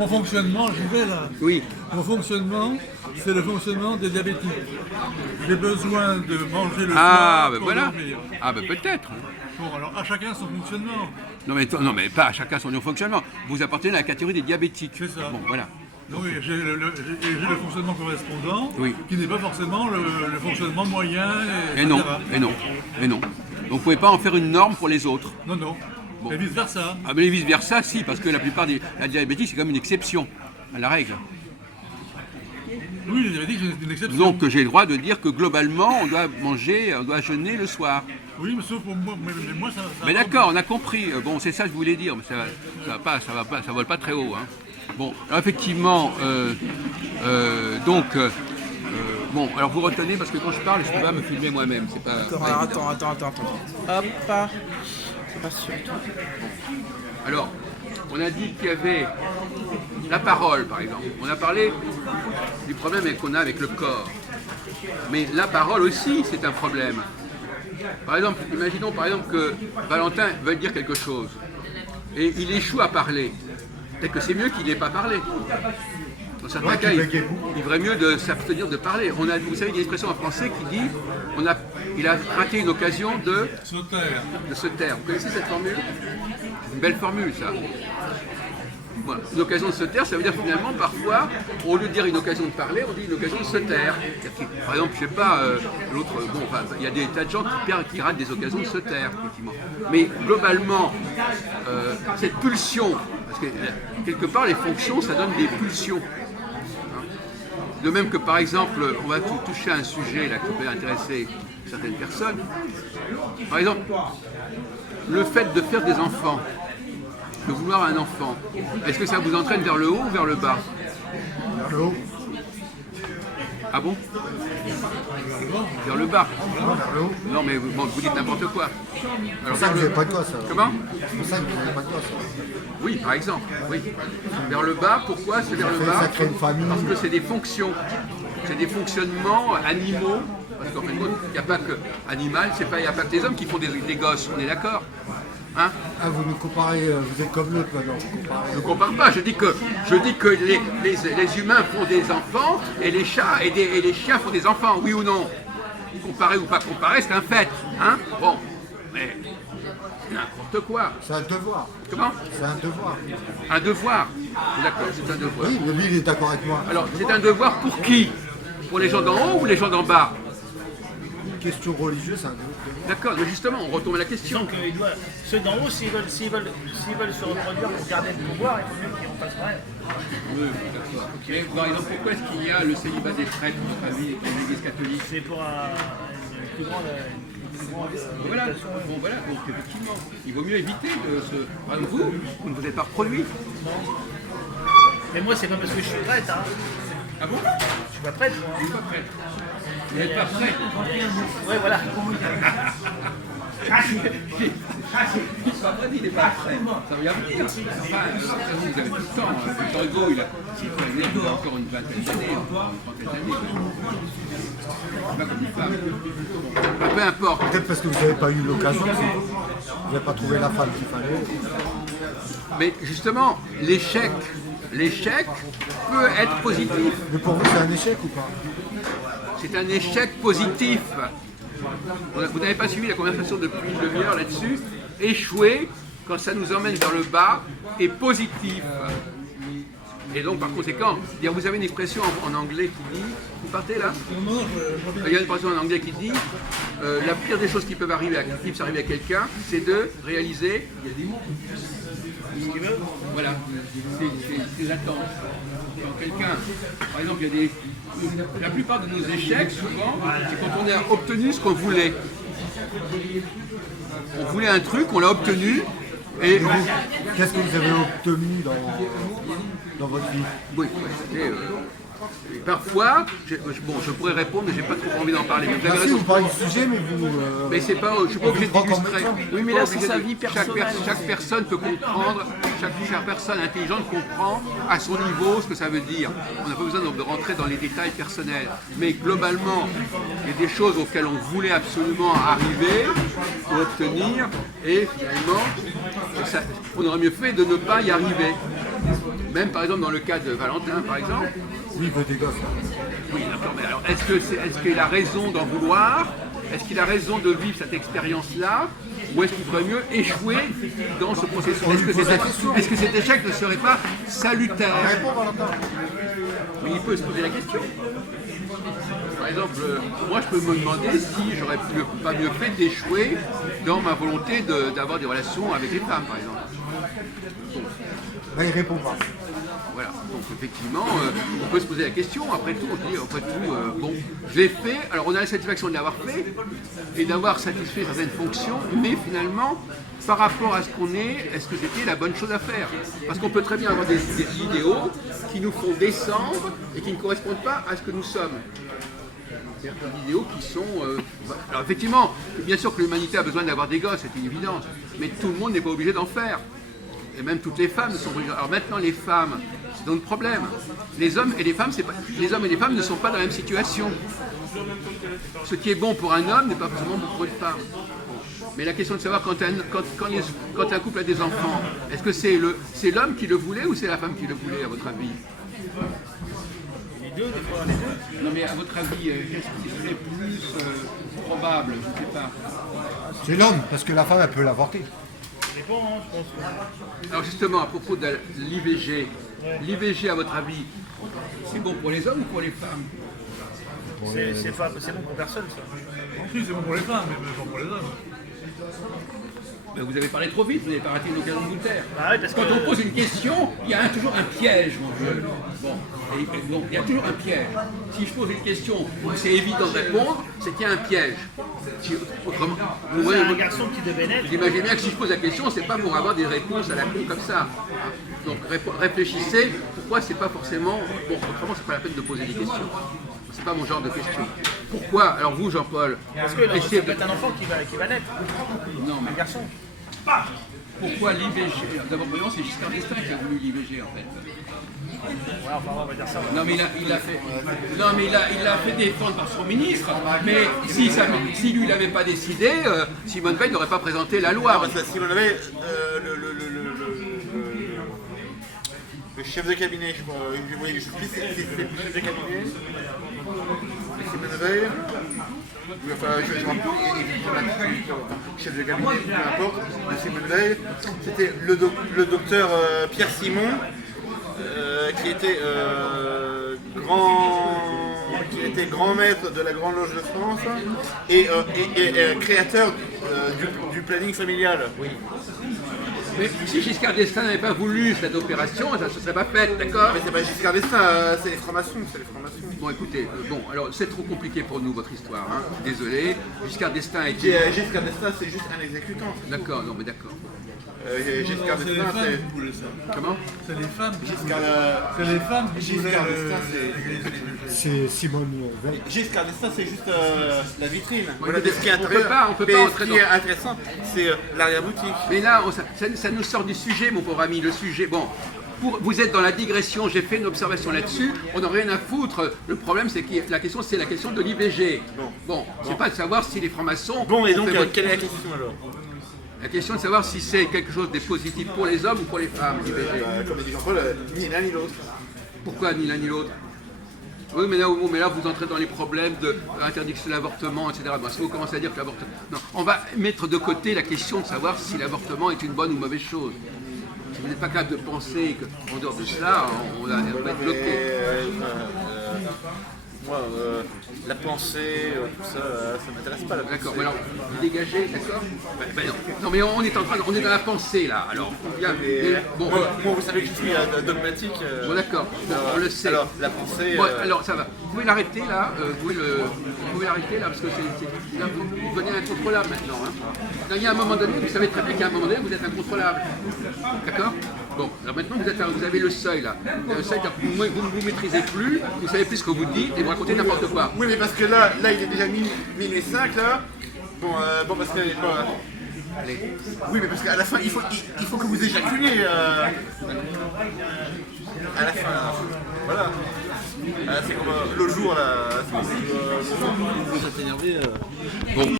mon fonctionnement, j'y vais là. Oui. Mon fonctionnement, c'est le fonctionnement des diabétiques. J'ai besoin de manger le Ah, soir ben pour voilà. dormir. Ah, ben peut-être. Bon, alors à chacun son fonctionnement. Non, mais pas à chacun son fonctionnement. Vous appartenez à la catégorie des diabétiques. C'est ça. Bon, voilà. Donc oui, j'ai le fonctionnement correspondant, Oui. qui n'est pas forcément le fonctionnement moyen, Et etc. non, et non, et non. Donc vous ne pouvez pas en faire une norme pour les autres. Non, non. Bon. Et vice-versa. Ah, mais vice-versa, si, parce que la plupart la diabétique, c'est comme une exception à la règle. Oui, les diabétiques, c'est une exception. Donc j'ai le droit de dire que globalement, on doit manger, on doit jeûner le soir. Oui, mais sauf pour moi, mais moi ça Mais d'accord, on a compris. Bon, c'est ça que je voulais dire, mais ça vole pas très haut. Hein. Bon, alors effectivement, bon, alors vous retenez parce que quand je parle, je peux pas me filmer moi-même. C'est pas. D'accord, pas alors évident. attends. Hop. Pas sûr. Alors, on a dit qu'il y avait la parole, par exemple. On a parlé du problème qu'on a avec le corps. Mais la parole aussi, c'est un problème. Par exemple, imaginons par exemple que Valentin veuille dire quelque chose et il échoue à parler. Peut-être que c'est mieux qu'il n'ait pas parlé. Dans certains cas, il vaudrait mieux de s'abstenir de parler. Vous savez, il y a une expression en français qui dit il a raté une occasion de se taire. Vous connaissez cette formule? C'est une belle formule, ça. Voilà. Une occasion de se taire, ça veut dire finalement, parfois, au lieu de dire une occasion de parler, on dit une occasion de se taire. Par exemple, je sais pas, l'autre, bon, enfin, il y a des tas de gens qui ratent des occasions de se taire, effectivement. Mais globalement, cette pulsion, parce que quelque part, les fonctions, ça donne des pulsions. De même que, par exemple, on va toucher à un sujet là, qui peut intéresser certaines personnes. Par exemple, le fait de faire des enfants, de vouloir un enfant, est-ce que ça vous entraîne vers le haut ou vers le bas? Vers le haut. Ah bon? Vers le bas? Vers le haut. Non mais bon, vous dites n'importe quoi. Alors, C'est pour ça que vous n'avez pas de gosse. Comment? C'est pour ça que vous n'avez pas de gosse. Oui, par exemple. Oui. Vers le bas, pourquoi c'est vers le bas? Ça crée une famille. Parce que c'est des fonctions. C'est des fonctionnements animaux. Parce qu'en fait, il n'y a pas que animal, il n'y a pas que les hommes qui font des gosses, on est d'accord? Hein? Ah, vous nous comparez, vous êtes comme l'autre maintenant. Je ne compare pas, je dis que les humains font des enfants et les chats et les chiens font des enfants, oui ou non? Comparer ou pas comparer, c'est un fait. Hein? Bon, mais n'importe quoi. C'est un devoir. Comment? C'est un devoir. Un devoir. D'accord, c'est un devoir. Oui, mais lui, il est d'accord avec moi. Alors, c'est un devoir pour qui? Pour les gens d'en haut ou les gens d'en bas? Une question religieuse, c'est un devoir. D'accord, mais justement, on retourne à la question. Donc ceux d'en haut, s'ils veulent se reproduire pour garder le pouvoir, il faut mieux qu'ils en fassent pareil. Oui, d'accord. Mais par exemple, pourquoi est-ce qu'il y a le célibat des prêtres dans l'Église catholique? C'est pour une plus grande Voilà, bon voilà, donc effectivement, il vaut mieux éviter de se... Par exemple, vous ne vous êtes pas reproduit. Mais moi, c'est pas parce que je suis prêtre, hein. Ah bon? Je suis pas prêtre, moi. Vous n'êtes pas prêtre. Vous n'êtes pas prêt. Ouais, voilà. Il n'est pas prêt, il n'est pas prêt. Ça va y venir. Enfin, vous avez tout le temps. Victor Hugo, il a encore une vingtaine d'années, une trentaine d'années. C'est pas comme une femme. Peu importe. Peut-être parce que vous n'avez pas eu l'occasion, vous n'avez pas trouvé la femme qu'il fallait. Mais justement, l'échec peut être positif. Mais pour vous, c'est un échec ou pas? C'est un échec positif. Vous n'avez pas suivi la conversation depuis une demi-heure là-dessus. Échouer, quand ça nous emmène vers le bas, est positif. Et donc, par conséquent, vous avez une expression en anglais qui dit, vous partez là? Il y a une expression en anglais qui dit, la pire des choses qui peuvent arriver à quelqu'un, c'est de réaliser. Voilà, c'est ses attentes. Quand quelqu'un, par exemple, la plupart de nos échecs, souvent, c'est quand on a obtenu ce qu'on voulait. On voulait un truc, on l'a obtenu, et Qu'est-ce que vous avez obtenu dans votre vie? oui, c'était, et parfois, je pourrais répondre, mais j'ai pas trop envie d'en parler. Mais vous avez Si, raison. vous parlez du sujet, mais vous... Mais c'est pas, je suis pas obligé d'illustrer. Oui, mais là, c'est sa vie Chaque personnelle. personne peut comprendre, chaque personne intelligente comprend à son niveau ce que ça veut dire. On n'a pas besoin de rentrer dans les détails personnels. Mais globalement, il y a des choses auxquelles on voulait absolument arriver ou obtenir, et finalement, on aurait mieux fait de ne pas y arriver. Même par exemple dans le cas de Valentin, par exemple. Lui, il veut des gosses. Oui, d'accord, mais alors est-ce qu'il a raison d'en vouloir? Est-ce qu'il a raison de vivre cette expérience-là? Ou est-ce qu'il ferait mieux échouer dans ce processus? Est-ce que cet échec ne serait pas salutaire? Mais il peut se poser la question. Par exemple, moi je peux me demander si j'aurais pas mieux fait d'échouer dans ma volonté d'avoir des relations avec les femmes, par exemple. Là, il répond pas. Voilà, donc effectivement, on peut se poser la question, après tout, on se dit, après tout, bon, je l'ai fait, alors on a la satisfaction de l'avoir fait, et d'avoir satisfait certaines fonctions, mais finalement, par rapport à ce qu'on est ce que c'était la bonne chose à faire? Parce qu'on peut très bien avoir des idéaux qui nous font descendre et qui ne correspondent pas à ce que nous sommes. C'est-à-dire des idéaux qui sont... alors effectivement, bien sûr que l'humanité a besoin d'avoir des gosses, c'est une évidence, mais tout le monde n'est pas obligé d'en faire. Et même toutes les femmes ne sont pas obligées. Alors maintenant, les femmes, c'est donc le problème. Les hommes et les femmes, les hommes et les femmes ne sont pas dans la même situation. Ce qui est bon pour un homme n'est pas forcément bon pour une femme. Mais la question de savoir quand un couple a des enfants, est-ce que c'est l'homme qui le voulait ou c'est la femme qui le voulait, à votre avis? Les deux, des fois les deux. Non mais à votre avis, qu'est-ce qui serait plus probable? Je ne sais pas. C'est l'homme, parce que la femme, elle peut l'avorter. Ça dépend, hein, je pense. Alors justement, à propos de l'IVG, l'IVG à votre avis, c'est bon pour les hommes ou pour les femmes? C'est bon pour personne, ça. Si, c'est bon pour les femmes, mais pas pour les hommes. Ben, vous avez parlé trop vite, vous n'avez pas raté une occasion de vous taire. Bah ouais, parce Quand que- on pose une question, il y a toujours un piège, mon vieux. Bon, bon, il y a toujours un piège. Si je pose une question où c'est évident de répondre, c'est qu'il y a un piège. Autrement, C'est un garçon qui devait naître. vous imaginez bien que si je pose la question, c'est pas pour avoir des réponses à la con comme ça. Donc réfléchissez, pourquoi c'est pas forcément... Bon, autrement, c'est pas la peine de poser des questions. C'est pas mon genre de question. Pourquoi? Alors vous, Jean-Paul, Parce que là, ça essayez peut être un enfant qui va naître. Non, mais Un garçon. pourquoi l'IVG? D'abord, voyons, c'est Giscard d'Estaing qui a voulu l'IVG, en fait. Ouais, enfin, on va dire ça. Non mais il l'a fait. Non mais il l'a fait défendre par son ministre. Mais si lui l'avait pas décidé, Simone Veil n'aurait pas présenté la loi. Parce que si on avait le chef de cabinet, je crois, oui, je sais plus si c'est le chef de cabinet, Simone Veil, enfin, je me rappelle, chef de cabinet, peu importe, de Simone Veil, c'était le docteur Pierre Simon, qui était grand maître de la Grande Loge de France et créateur du planning familial. Mais si Giscard d'Estaing n'avait pas voulu cette opération, ça ne se serait pas fait, d'accord? Mais c'est pas Giscard d'Estaing, c'est les francs-maçons, Bon écoutez, bon alors c'est trop compliqué pour nous votre histoire, hein. Désolé. Giscard d'Estaing était... Giscard d'Estaing, c'est juste un exécutant. D'accord, non mais d'accord. Giscard C'est les d'Estaing, femmes c'est... qui voulaient ça. Comment? C'est les femmes qui voulaient Giscard, C'est les femmes qui voulaient Giscard d'Estaing, C'est Simone Veil. Giscard d'Estaing, c'est juste la vitrine. Ouais, Voilà, écoutez, ce qui est on peut intéressant. pas Mais entrer ce qui est dans- intéressant, c'est l'arrière-boutique. Mais là, ça nous sort du sujet, mon pauvre ami. Le sujet, bon, vous êtes dans la digression, j'ai fait une observation là-dessus, on n'a rien à foutre. Le problème, c'est que la question de l'IVG. Bon, c'est pas de savoir si les francs-maçons... Bon, et ont donc, fait votre- quelle est la question alors? La question est de savoir si c'est quelque chose de positif pour les hommes ou pour les femmes, l'IVG. Comme a dit Jean-Paul, ni l'un ni l'autre. Pourquoi ni l'un ni l'autre? Oui, mais là, vous entrez dans les problèmes de l'interdiction de l'avortement, etc. Bon, si vous commencez à dire que l'avortement... Non, on va mettre de côté la question de savoir si l'avortement est une bonne ou mauvaise chose. Si vous n'êtes pas capable de penser qu'en dehors de cela, on va être bloqué. Moi, la pensée, tout ça, ça m'intéresse pas. D'accord, alors, vous dégagez, d'accord? Ben non. Non, mais on est dans la pensée, là. Alors, bien, bon, Moi, vous savez que je suis dogmatique. bon, d'accord, bon, on le sait. Alors, la pensée... Bon, alors ça va. Vous pouvez l'arrêter là, vous pouvez l'arrêter là parce que là, vous devenez incontrôlable maintenant. Hein. Là, il y a un moment donné, vous savez très bien qu'à un moment donné, vous êtes incontrôlable. D'accord? Bon, alors maintenant vous avez le seuil là. Le seuil, vous ne vous maîtrisez plus, vous savez plus ce que vous dites et vous racontez n'importe quoi. Oui, mais parce que là il est déjà minuit 5 là. Bon, parce que... Allez. Oui, mais parce qu'à la fin, il faut que vous éjaculiez. À la fin, voilà. C'est comme le jour là. Bon.